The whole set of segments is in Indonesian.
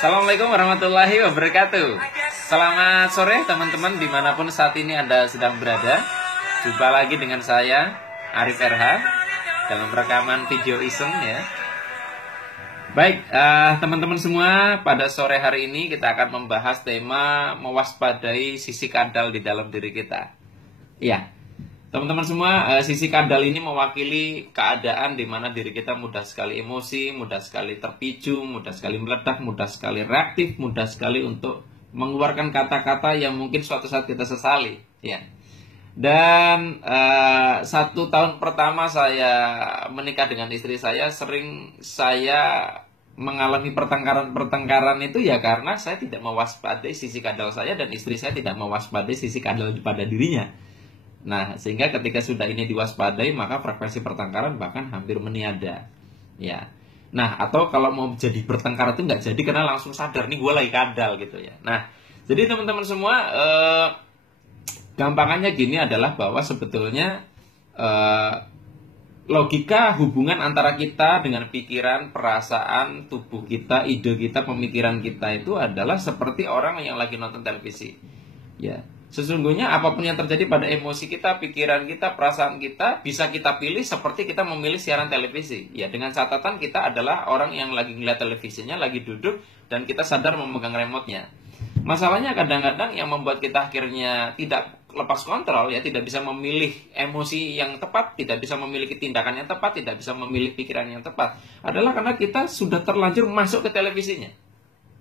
Assalamualaikum warahmatullahi wabarakatuh. Selamat sore teman-teman dimanapun saat ini Anda sedang berada. Jumpa lagi dengan saya Arif RH dalam rekaman video iseng ya. Baik, teman-teman semua, pada sore hari ini kita akan membahas tema mewaspadai sisi kadal di dalam diri kita. Iya, teman-teman semua, sisi kadal ini mewakili keadaan di mana diri kita mudah sekali emosi, mudah sekali terpicu, mudah sekali meledak, mudah sekali reaktif, mudah sekali untuk mengeluarkan kata-kata yang mungkin suatu saat kita sesali. Ya. Dan 1 tahun pertama saya menikah dengan istri saya, sering saya mengalami pertengkaran itu ya karena saya tidak mewaspadai sisi kadal saya dan istri saya tidak mewaspadai sisi kadal pada dirinya. Nah, sehingga ketika sudah ini diwaspadai, maka frekuensi pertengkaran bahkan hampir meniada. Ya. Nah, atau kalau mau jadi bertengkar itu nggak jadi karena langsung sadar nih gue lagi kadal gitu ya. Nah, jadi teman-teman semua, gampangannya gini adalah bahwa sebetulnya logika hubungan antara kita dengan pikiran, perasaan, tubuh kita, ide kita, pemikiran kita itu adalah seperti orang yang lagi nonton televisi. Ya. Sesungguhnya apapun yang terjadi pada emosi kita, pikiran kita, perasaan kita bisa kita pilih seperti kita memilih siaran televisi. Ya, dengan catatan kita adalah orang yang lagi ngeliat televisinya, lagi duduk dan kita sadar memegang remote-nya. Masalahnya kadang-kadang yang membuat kita akhirnya tidak lepas kontrol, ya, tidak bisa memilih emosi yang tepat, tidak bisa memiliki tindakan yang tepat, tidak bisa memilih pikiran yang tepat, adalah karena kita sudah terlanjur masuk ke televisinya.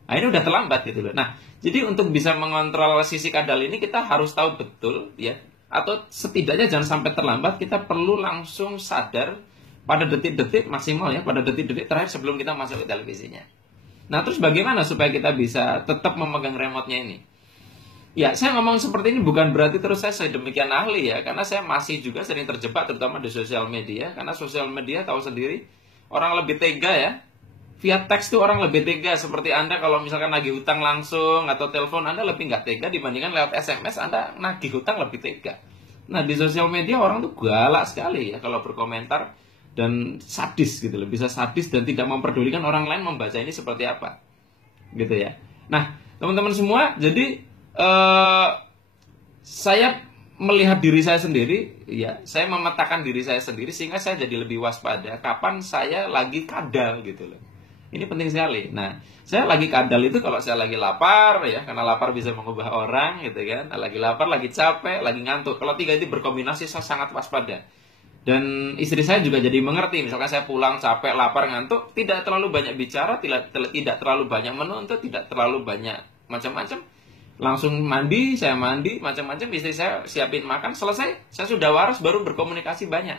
Nah, ini udah terlambat gitu loh. Nah, jadi untuk bisa mengontrol sisi kadal ini kita harus tahu betul ya, atau setidaknya jangan sampai terlambat, kita perlu langsung sadar pada detik-detik maksimal ya, pada detik-detik terakhir sebelum kita masuk ke televisinya. Nah, terus bagaimana supaya kita bisa tetap memegang remote-nya ini? Ya, saya ngomong seperti ini bukan berarti terus saya sedemikian ahli ya, karena saya masih juga sering terjebak terutama di sosial media, karena sosial media tahu sendiri orang lebih tega ya. Via teks tuh orang lebih tega, seperti Anda kalau misalkan nagih hutang langsung atau telepon Anda lebih nggak tega dibandingkan lewat SMS Anda nagih hutang lebih tega. Nah, di sosial media orang tuh galak sekali ya kalau berkomentar dan sadis gitu loh, bisa sadis dan tidak memperdulikan orang lain membaca ini seperti apa. Gitu ya. Nah, teman-teman semua, jadi saya melihat diri saya sendiri, ya, saya memetakan diri saya sendiri sehingga saya jadi lebih waspada kapan saya lagi kadal gitu loh. Ini penting sekali. Nah, saya lagi kadal itu kalau saya lagi lapar ya, karena lapar bisa mengubah orang gitu kan. Lagi lapar, lagi capek, lagi ngantuk. Kalau tiga itu berkombinasi saya sangat waspada. Dan istri saya juga jadi mengerti. Misalkan saya pulang capek, lapar, ngantuk, tidak terlalu banyak bicara, tidak terlalu banyak menuntut, tidak terlalu banyak macam-macam. Langsung mandi, saya mandi, macam-macam, istri saya siapin makan, selesai, saya sudah waras baru berkomunikasi banyak.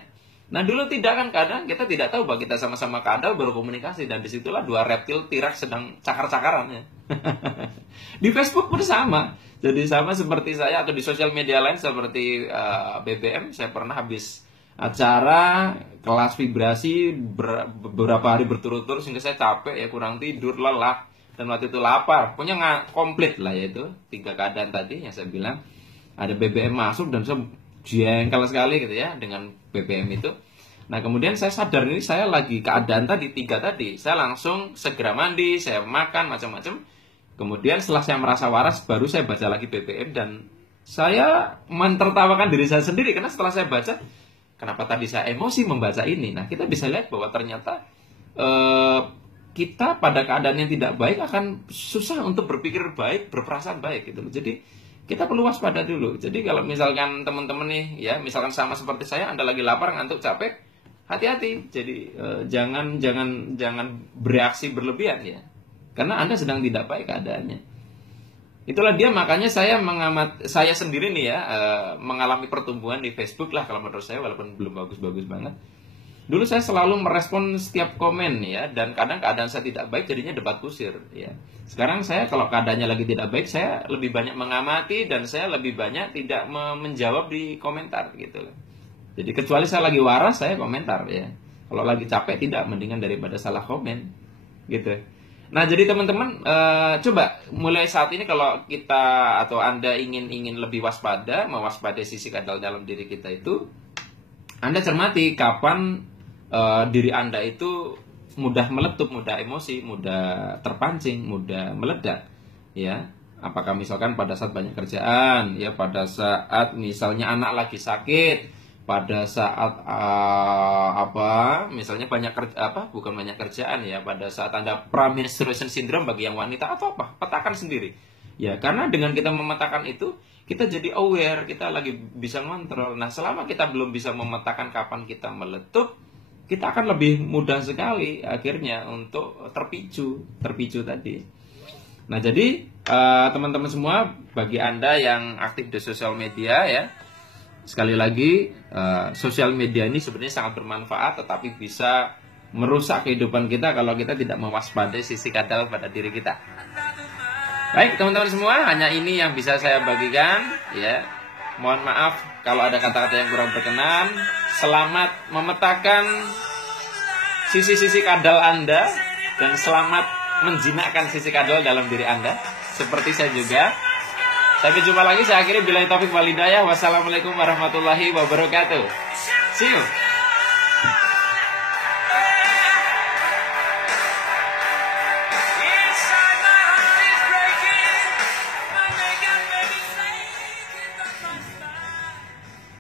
Nah, dulu tidak kan, kadang kita tidak tahu bahwa kita sama-sama kadal baru komunikasi, dan disitulah dua reptil tirak sedang cakar-cakarannya. Di Facebook pun sama. Jadi sama seperti saya, atau di sosial media lain seperti BBM, saya pernah habis acara kelas vibrasi beberapa hari berturut-turut sehingga saya capek ya, kurang tidur, lelah, dan waktu itu lapar. Punya nggak komplit lah, yaitu 3 keadaan tadi yang saya bilang. Ada BBM masuk dan saya jengkel sekali gitu ya dengan BBM itu. Nah, kemudian saya sadar ini saya lagi keadaan tadi 3 tadi. Saya langsung segera mandi, saya makan macam-macam. Kemudian setelah saya merasa waras baru saya baca lagi BBM dan saya mentertawakan diri saya sendiri karena setelah saya baca, kenapa tadi saya emosi membaca ini. Nah, kita bisa lihat bahwa ternyata kita pada keadaan yang tidak baik akan susah untuk berpikir baik, berperasaan baik gitu loh. Jadi kita perlu waspada dulu. Jadi kalau misalkan teman-teman nih ya, misalkan sama seperti saya, Anda lagi lapar, ngantuk, capek, hati-hati. Jadi jangan bereaksi berlebihan ya. Karena Anda sedang tidak baik keadaannya. Itulah dia, makanya saya sendiri nih ya, mengalami pertumbuhan di Facebook lah kalau menurut saya, walaupun belum bagus-bagus banget. Dulu saya selalu merespon setiap komen ya, dan kadang keadaan saya tidak baik jadinya debat kusir ya. Sekarang saya kalau keadaannya lagi tidak baik, saya lebih banyak mengamati dan saya lebih banyak tidak menjawab di komentar gitu loh. Jadi kecuali saya lagi waras, saya komentar ya. Kalau lagi capek tidak, mendingan daripada salah komen gitu. Nah, jadi teman-teman, coba mulai saat ini kalau kita atau Anda ingin lebih waspada, mewaspadai sisi kadal dalam diri kita itu, Anda cermati kapan diri Anda itu mudah meletup, mudah emosi, mudah terpancing, mudah meledak, ya. Apakah misalkan pada saat banyak kerjaan, ya, pada saat misalnya anak lagi sakit, pada saat misalnya banyak bukan banyak kerjaan, ya, pada saat Anda premenstruation syndrome bagi yang wanita, atau apa, petakan sendiri, ya. Karena dengan kita memetakan itu, kita jadi aware, kita lagi bisa ngontrol. Nah, selama kita belum bisa memetakan kapan kita meletup, kita akan lebih mudah sekali akhirnya untuk terpicu tadi. Nah, jadi teman-teman semua, bagi Anda yang aktif di sosial media, ya, sekali lagi, sosial media ini sebenarnya sangat bermanfaat, tetapi bisa merusak kehidupan kita kalau kita tidak mewaspadai sisi kadal pada diri kita. Baik, teman-teman semua, hanya ini yang bisa saya bagikan, ya. Mohon maaf kalau ada kata-kata yang kurang berkenan. Selamat memetakan sisi-sisi kadal Anda, dan selamat menjinakkan sisi kadal dalam diri Anda, seperti saya juga. Sampai jumpa lagi, saya akhiri billahi taufik wal hidayah. Wassalamualaikum warahmatullahi wabarakatuh. See you.